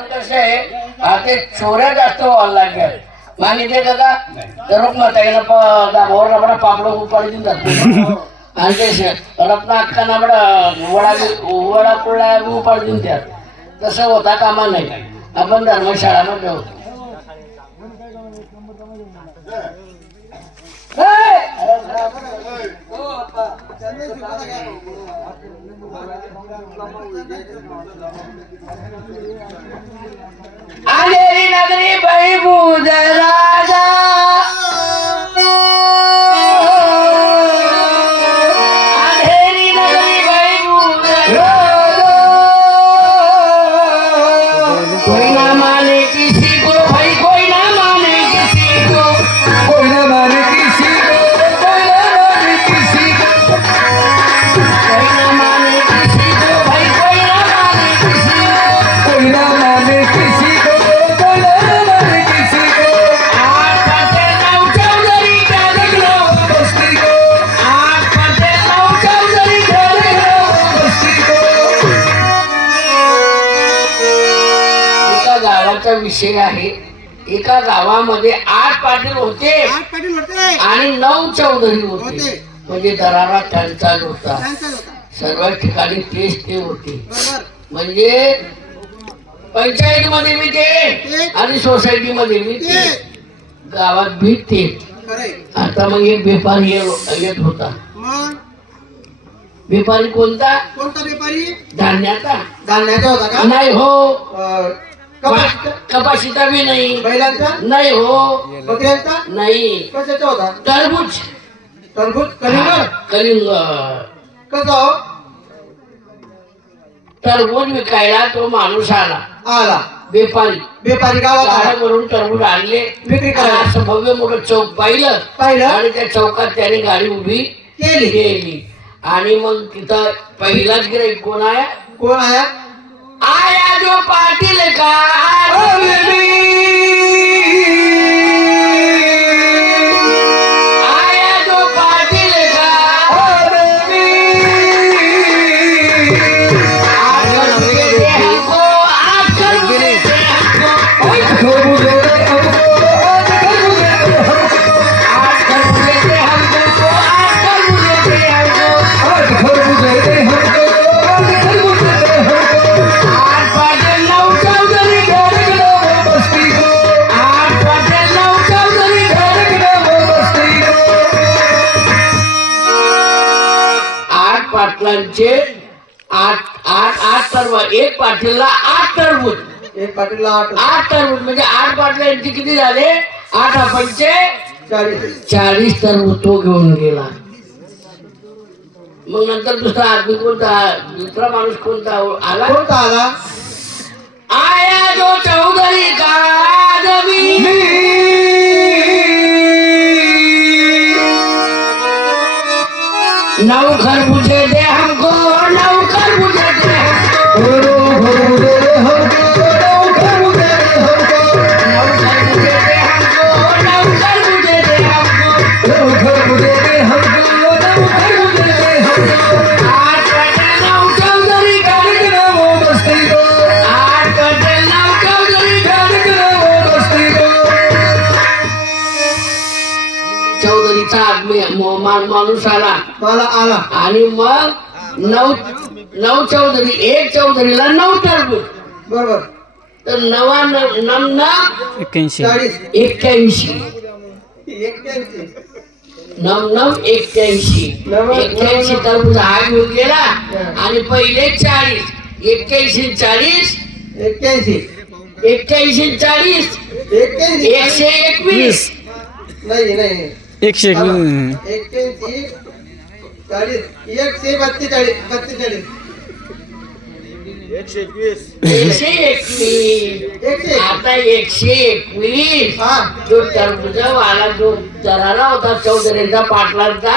कारण कसं आहे ते चोऱ्या जास्त व्हायला लागल्या मागितले का तर रत्नाताईला दाबावर आपण पापड उपाडी देऊन जातो आणि ते रत्ना अख्खा नाबडा वडा पुळा उपाडी देऊन द्या तसं होता कामा नाही आपण धर्मशाळामध्ये होतो अंधेरी नगरी बळीबूद राजा अंधेरी नगरी बळीबूद राजा कोई ना माने किसी को भाई कोई ना माने किसी को कोई ना माने किसी को कोई ना माने किसी को कोई ना माने किसी को भाई कोई ना माने किसी को कोई ना माने किसी को कोई ना माने किसी को आठ पते नौ चौधरी का देख लो बस्ती को आठ पते नौ चौधरी का देख लो बस्ती को एका गावाचा विषय आहे एका गावामध्ये 8 पाटील होते आणि 9 चौधरी होते म्हणजे दरारा त्यांचा होता सर्व ठिकाणी तेच ते होते म्हणजे पंचायत मध्ये मी ते आणि सोसायटी मध्ये मी ते गावात भेटते आता मग एक व्यापारी येत होता व्यापारी कोणता व्यापारी धान्याचा होता का नाही हो कपाशीचा बी नाही बैलांचा नाही हो बकऱ्यांचा नाही कशाचा होता टरबूज कलिंगड कलिंगड कसा हो टरबूज विकायला तो माणूस आला व्यापारी गावात गाड्यावरून टरबूज आणले विक्री करायला. असं भव्य मोठं चौक पाहिलं आणि त्या चौकात त्याने गाडी उभी केली आणि मग तिथं पहिलाच गिऱ्हाईक कोण आया आया जो पाटील का आया जो पाटील का पाटलांचे 8 टरबूज एक पाटीलला 8 टरबूज एक पाटीलला 8 टरबूज म्हणजे 8 पाटलांचे किती झाले 8 आपणचे 40 टरबूज तो घेऊन गेला मग नंतर दुसरा माणूस कोणता आला आया जो चौधरी का नौ खरबूजे दे हमको नौ खरबूजे दे हमको नौ खरबूजे दे हमको नौ खरबूजे दे हमको नौ खरबूजे दे हमको नौ खरबूजे दे हमको नौ खरबूजे दे हमको आठ पटेल नौ चौधरी गाड़ी वो बस्ती को आठ पटेल नौ चौधरी गाड़ी वो बस्ती को चौधरीचा माणूस आला आणि मग 9 चौधरी एक चौधरीला 9 टरबूज बरोबर तर 9 81 टरबूज हा घेऊन गेला आणि पहिले 40 81 40 81 40 121 नाही 121 आता 121 जो टरबूजवाला जो दरारा होता चौधरीचा पाटलांचा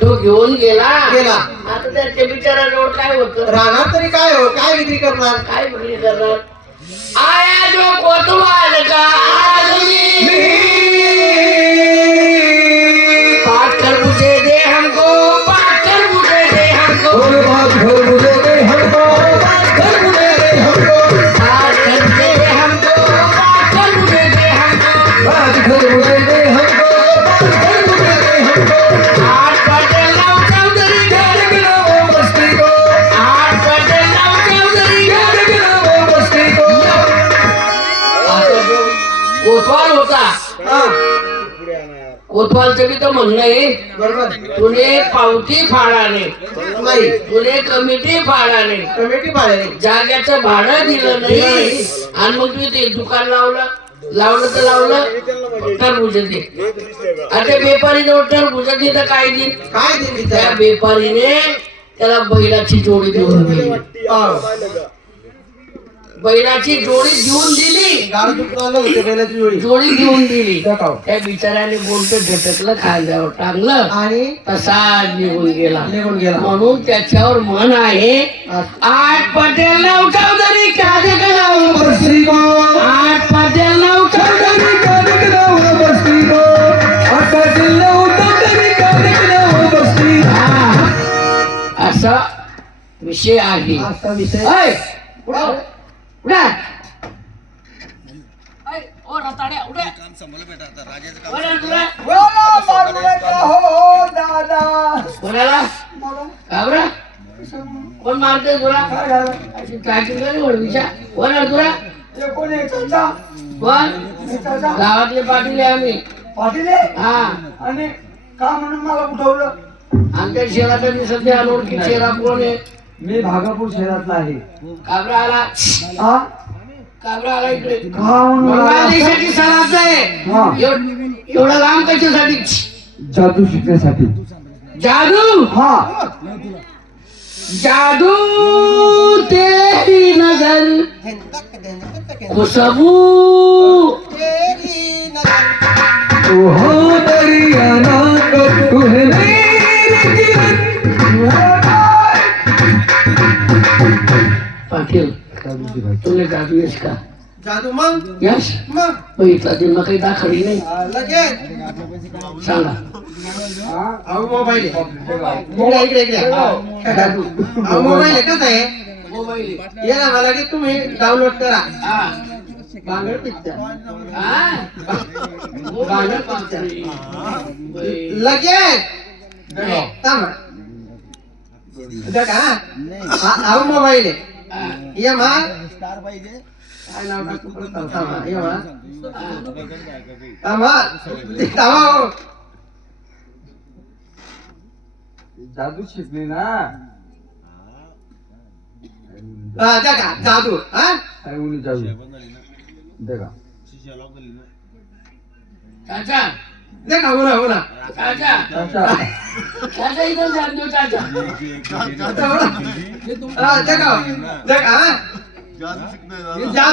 तो घेऊन गेला आता त्याच्या बिचाराजवळ काय होतं राहणार तरी काय हो काय विक्री करणार आया जो कोतवाल का पाँच खरबूजे दे हमको 5 खरबूजे दे हमको 5 खरबूजे दे हमको 5 खरबूजे दे हमको 5 खरबूजे कोतवालचं बी तर म्हणणं आहे बरोबर तुने पावती फाडाने नाही तुने कमिटी फाडाने कमिटी पाहिजे जाग्याचं भाडं दिलं नाही आणि मग तुम्ही ते दुकान लावलं तर लावलं टरबूज दे आता व्यापारी जवळ टरबूज दे तर काय देईल काय दिली त्या व्यापारीने त्याला बैलाची जोडी देऊन दिली बैलाची जोडी देऊन दिली गाड दुखलं होते बैलाची जोडी जोडी देऊन दिली दाखव. त्या बिचाऱ्याने बोलतो झटकलं खांद्यावर टांगलं आणि तसा निघून गेला निघून गेला म्हणून त्याच्यावर मन आहे आठ पटेल उठाव तरी बसली गो आठ पटेल उठाव तरी बसली गो आता जिल्हा बसली असा विषय आहे असा विषय ऐ, उठा. उठा. ऐ, ओ रताड्या, उठा. कोणाला तुला? कोणाला? का बरं? कोण मारतोय तुला अशी ट्रॅकिंग करी ओळखीच्या कोणाला तुला कोण गावातले पाटील आहे आम्ही पाटीले हा आणि का म्हणून मला उठवलं आमच्या शहरात मी सध्या अनोळखी चेहरा कोण आहे मी भागापूर शहरातला आहे काबरा आला हा काबरा आला इकडे का म्हणून मला बांगलादेशाची सलात आहे हा. एवढा लांब कशासाठी जादू शिकण्यासाठी जादू हा जादू तेरी नजर खुशबू तू हो दरियाना कब तू है मेरी पाटील तुला जादू यश का जादू मग यश मग बघितला ते काही दाखवली नाही लगेच सांगा अहो मोबाईल इकडे इकडे अहो मोबाईल आहे कसं आहे मोबाईल ये ना मला की तुम्ही डाउनलोड करा हा बांगड पिक्चर हा गाणं पाहतोय. लगेच थांबा का अहो मोबाईल आहे हा. ये मा काय नाव टाकू परत थांबा ये मा थांबा थांबा हो. जादू शिकणे ना हा, त्या का जादू हा काय म्हणून जादू देखा चाचा देखा हो ना चाचा अच्छा चाचा इधर ध्यान दो चाचा देखा देखा हा जादू